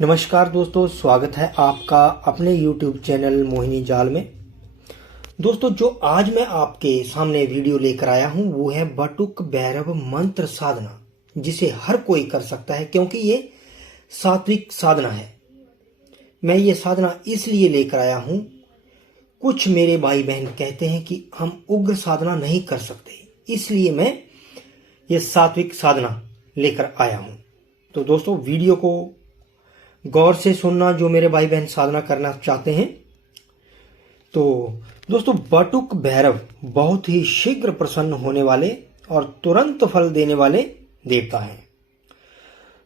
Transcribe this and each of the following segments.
नमस्कार दोस्तों, स्वागत है आपका अपने YouTube चैनल मोहिनी जाल में। दोस्तों, जो आज मैं आपके सामने वीडियो लेकर आया हूं वो है बटुक भैरव मंत्र साधना, जिसे हर कोई कर सकता है क्योंकि ये सात्विक साधना है। मैं ये साधना इसलिए लेकर आया हूं, कुछ मेरे भाई बहन कहते हैं कि हम उग्र साधना नहीं कर सकते, इसलिए मैं ये सात्विक साधना लेकर आया हूं। तो दोस्तों, वीडियो को गौर से सुनना जो मेरे भाई बहन साधना करना चाहते हैं। तो दोस्तों, बटुक भैरव बहुत ही शीघ्र प्रसन्न होने वाले और तुरंत फल देने वाले देवता हैं।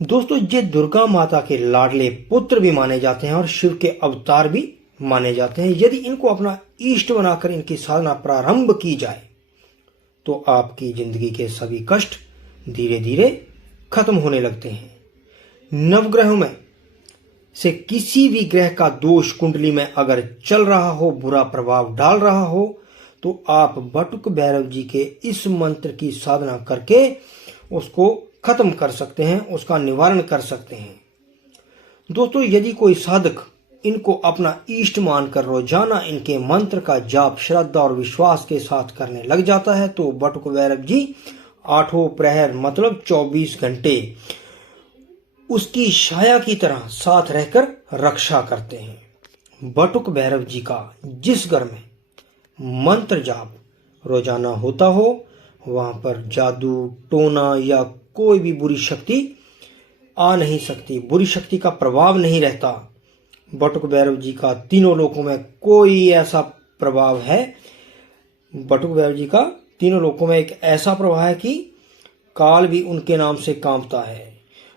दोस्तों, ये दुर्गा माता के लाडले पुत्र भी माने जाते हैं और शिव के अवतार भी माने जाते हैं। यदि इनको अपना इष्ट बनाकर इनकी साधना प्रारंभ की जाए तो आपकी जिंदगी के सभी कष्ट धीरे धीरे खत्म होने लगते हैं। नवग्रहों में से किसी भी ग्रह का दोष कुंडली में अगर चल रहा हो, बुरा प्रभाव डाल रहा हो, तो आप बटुक भैरव जी के इस मंत्र की साधना करके उसको खत्म कर सकते हैं, उसका निवारण कर सकते हैं। दोस्तों, यदि कोई साधक इनको अपना इष्ट मानकर रोजाना इनके मंत्र का जाप श्रद्धा और विश्वास के साथ करने लग जाता है तो बटुक भैरव जी 8 प्रहर मतलब 24 घंटे उसकी छाया की तरह साथ रहकर रक्षा करते हैं। बटुक भैरव जी का जिस घर में मंत्र जाप रोजाना होता हो वहां पर जादू टोना या कोई भी बुरी शक्ति आ नहीं सकती, बुरी शक्ति का प्रभाव नहीं रहता। बटुक भैरव जी का तीनों लोकों में कोई ऐसा प्रभाव है, बटुक भैरव जी का तीनों लोकों में एक ऐसा प्रभाव है कि काल भी उनके नाम से कांपता है।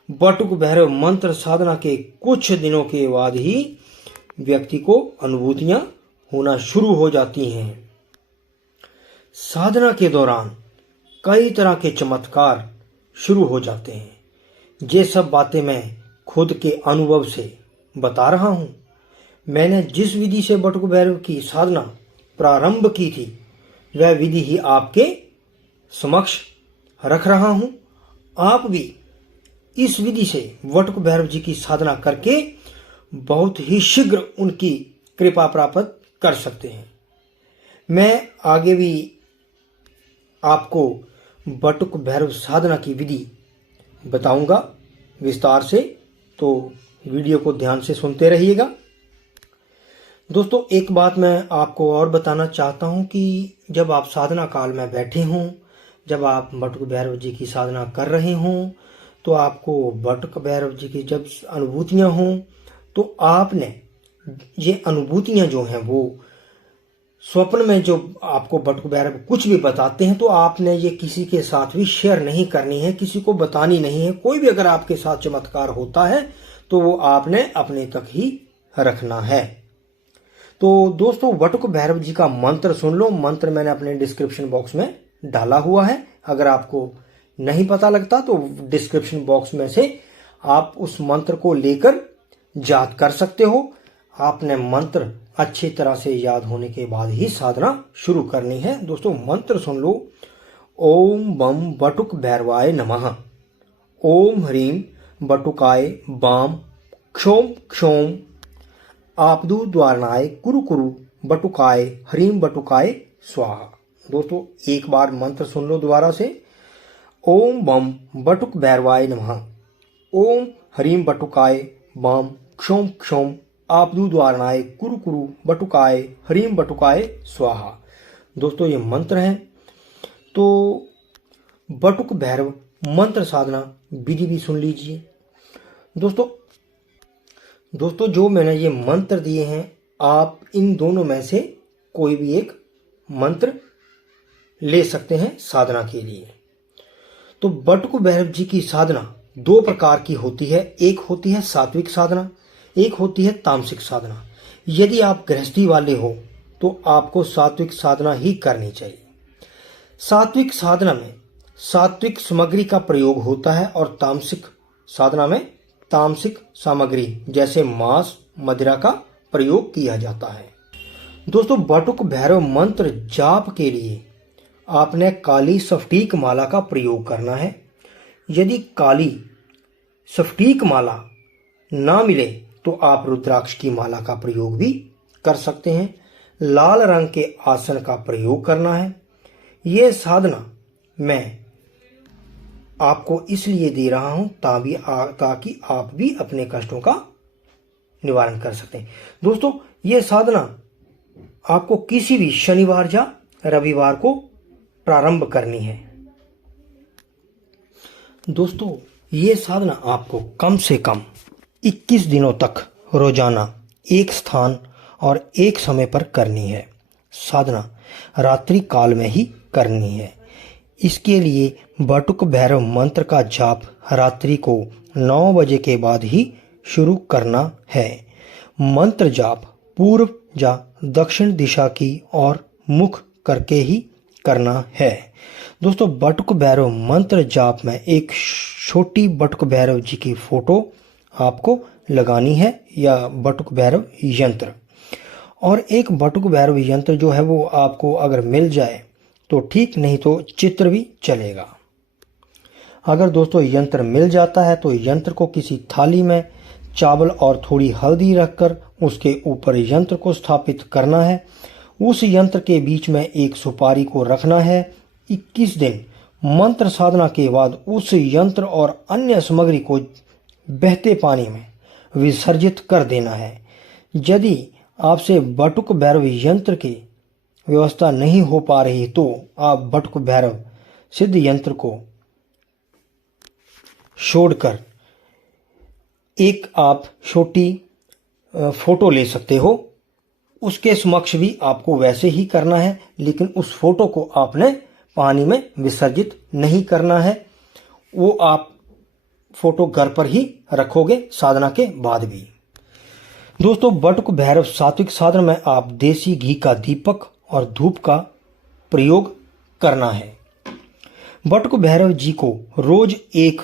बटुक भैरव मंत्र साधना के कुछ दिनों के बाद ही व्यक्ति को अनुभूतियां होना शुरू हो जाती हैं। साधना के दौरान कई तरह के चमत्कार शुरू हो जाते हैं। ये सब बातें मैं खुद के अनुभव से बता रहा हूं। मैंने जिस विधि से बटुक भैरव की साधना प्रारंभ की थी वह विधि ही आपके समक्ष रख रहा हूं। आप भी इस विधि से बटुक भैरव जी की साधना करके बहुत ही शीघ्र उनकी कृपा प्राप्त कर सकते हैं। मैं आगे भी आपको बटुक भैरव साधना की विधि बताऊंगा विस्तार से, तो वीडियो को ध्यान से सुनते रहिएगा। दोस्तों, एक बात मैं आपको और बताना चाहता हूं कि जब आप साधना काल में बैठे हों, जब आप बटुक भैरव जी की साधना कर रहे हों, तो आपको बटुक भैरव जी की जब अनुभूतियां हों तो आपने ये अनुभूतियां जो हैं वो स्वप्न में जो आपको बटुक भैरव कुछ भी बताते हैं तो आपने ये किसी के साथ भी शेयर नहीं करनी है, किसी को बतानी नहीं है। कोई भी अगर आपके साथ चमत्कार होता है तो वो आपने अपने तक ही रखना है। तो दोस्तों, बटुक भैरव जी का मंत्र सुन लो। मंत्र मैंने अपने डिस्क्रिप्शन बॉक्स में डाला हुआ है। अगर आपको नहीं पता लगता तो डिस्क्रिप्शन बॉक्स में से आप उस मंत्र को लेकर याद कर सकते हो। आपने मंत्र अच्छी तरह से याद होने के बाद ही साधना शुरू करनी है। दोस्तों, मंत्र सुन लो। ओम बम बटुक भैरवाय नमः। ओम ह्रीम बटुकाय बाम क्षोम क्षोम आपदु द्वारणाय कुरु कुरु बटुकाय ह्रीम बटुकाय स्वाहा। दोस्तों, एक बार मंत्र सुन लो दोबारा से। ओम बम बटुक भैरवाय नमः। ओम ह्रीम बटुकाय बाम क्षोम क्षोम आपदु द्वारणाय कुरु कुरु बटुकाय ह्रीम बटुकाय स्वाहा। दोस्तों, ये मंत्र हैं। तो बटुक भैरव मंत्र साधना विधि भी सुन लीजिए। दोस्तों, जो मैंने ये मंत्र दिए हैं, आप इन दोनों में से कोई भी एक मंत्र ले सकते हैं साधना के लिए। तो बटुक भैरव जी की साधना 2 प्रकार की होती है। एक होती है सात्विक साधना, एक होती है तामसिक साधना। यदि आप गृहस्थी वाले हो तो आपको सात्विक साधना ही करनी चाहिए। सात्विक साधना में सात्विक सामग्री का प्रयोग होता है और तामसिक साधना में तामसिक सामग्री जैसे मांस मदिरा का प्रयोग किया जाता है। दोस्तों, बटुक भैरव मंत्र जाप के लिए आपने काली स्फटिक माला का प्रयोग करना है। यदि काली स्फटिक माला ना मिले तो आप रुद्राक्ष की माला का प्रयोग भी कर सकते हैं। लाल रंग के आसन का प्रयोग करना है। यह साधना मैं आपको इसलिए दे रहा हूं ताकि आप भी अपने कष्टों का निवारण कर सकते हैं। दोस्तों, यह साधना आपको किसी भी शनिवार या रविवार को प्रारंभ करनी है। दोस्तों, यह साधना आपको कम से कम 21 दिनों तक रोजाना एक स्थान और एक समय पर करनी है। साधना रात्रि काल में ही करनी है। इसके लिए बटुक भैरव मंत्र का जाप रात्रि को 9 बजे के बाद ही शुरू करना है। मंत्र जाप पूर्व या दक्षिण दिशा की ओर मुख करके ही करना है। दोस्तों, बटुक भैरव मंत्र जाप में एक छोटी बटुक भैरव जी की फोटो आपको लगानी है या बटुक भैरव यंत्र, और एक बटुक भैरव यंत्र जो है वो आपको अगर मिल जाए तो ठीक, नहीं तो चित्र भी चलेगा। अगर दोस्तों यंत्र मिल जाता है तो यंत्र को किसी थाली में चावल और थोड़ी हल्दी रखकर उसके ऊपर यंत्र को स्थापित करना है। उस यंत्र के बीच में एक सुपारी को रखना है। 21 दिन मंत्र साधना के बाद उस यंत्र और अन्य सामग्री को बहते पानी में विसर्जित कर देना है। यदि आपसे बटुक भैरव यंत्र की व्यवस्था नहीं हो पा रही तो आप बटुक भैरव सिद्ध यंत्र को छोड़कर एक आप छोटी फोटो ले सकते हो। उसके समक्ष भी आपको वैसे ही करना है, लेकिन उस फोटो को आपने पानी में विसर्जित नहीं करना है। वो आप फोटो घर पर ही रखोगे साधना के बाद भी। दोस्तों, बटुक भैरव सात्विक साधना में आप देसी घी का दीपक और धूप का प्रयोग करना है। बटुक भैरव जी को रोज एक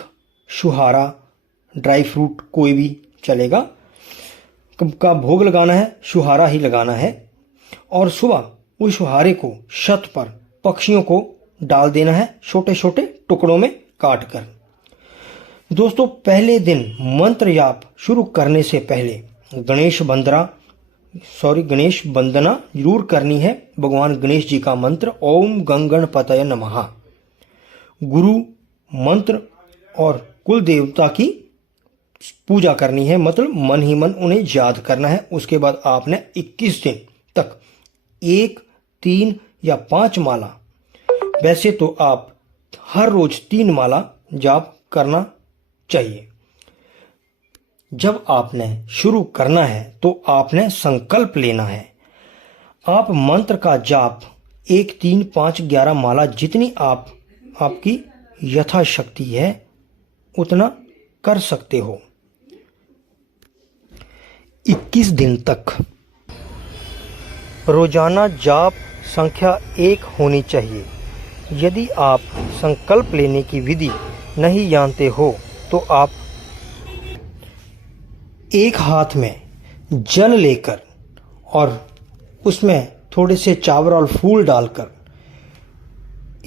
छुहारा, ड्राई फ्रूट कोई भी चलेगा, का भोग लगाना है। छुहारा ही लगाना है और सुबह उस छुहारे को छत पर पक्षियों को डाल देना है, छोटे छोटे टुकड़ों में काट कर। दोस्तों, पहले दिन मंत्र जाप शुरू करने से पहले गणेश वंदना जरूर करनी है। भगवान गणेश जी का मंत्र ओम गंगणपतये नमः, गुरु मंत्र और कुल देवता की पूजा करनी है, मतलब मन ही मन उन्हें याद करना है। उसके बाद आपने 21 दिन तक 1, 3 या 5 माला, वैसे तो आप हर रोज 3 माला जाप करना चाहिए। जब आपने शुरू करना है तो आपने संकल्प लेना है। आप मंत्र का जाप 1, 3, 5, 11 माला जितनी आपकी यथाशक्ति है उतना कर सकते हो। 21 दिन तक रोजाना जाप संख्या 1 होनी चाहिए। यदि आप संकल्प लेने की विधि नहीं जानते हो तो आप एक हाथ में जल लेकर और उसमें थोड़े से चावल और फूल डालकर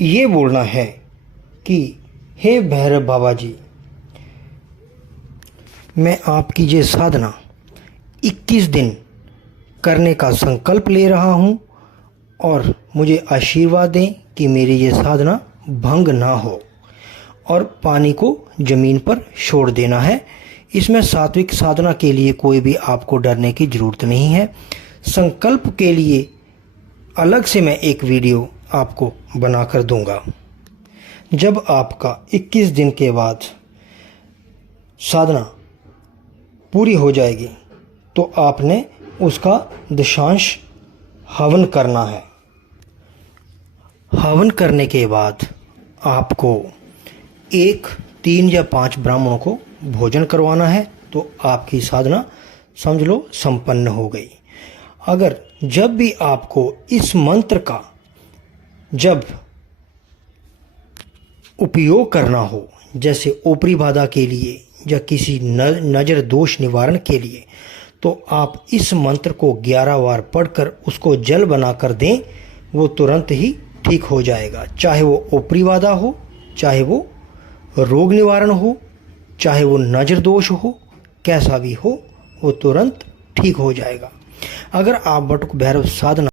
ये बोलना है कि हे भैरव बाबा जी, मैं आपकी ये साधना 21 दिन करने का संकल्प ले रहा हूँ और मुझे आशीर्वाद दें कि मेरी ये साधना भंग ना हो। और पानी को जमीन पर छोड़ देना है। इसमें सात्विक साधना के लिए कोई भी आपको डरने की ज़रूरत नहीं है। संकल्प के लिए अलग से मैं एक वीडियो आपको बनाकर दूंगा। जब आपका 21 दिन के बाद साधना पूरी हो जाएगी तो आपने उसका दशांश हवन करना है। हवन करने के बाद आपको 1, 3 या 5 ब्राह्मणों को भोजन करवाना है, तो आपकी साधना समझ लो संपन्न हो गई। अगर जब भी आपको इस मंत्र का जब उपयोग करना हो, जैसे ऊपरी बाधा के लिए या किसी नज़र दोष निवारण के लिए, तो आप इस मंत्र को 11 बार पढ़कर उसको जल बनाकर दें, वो तुरंत ही ठीक हो जाएगा। चाहे वो ऊपरी बाधा हो, चाहे वो रोग निवारण हो, चाहे वो नज़र दोष हो, कैसा भी हो वो तुरंत ठीक हो जाएगा। अगर आप बटुक भैरव साधना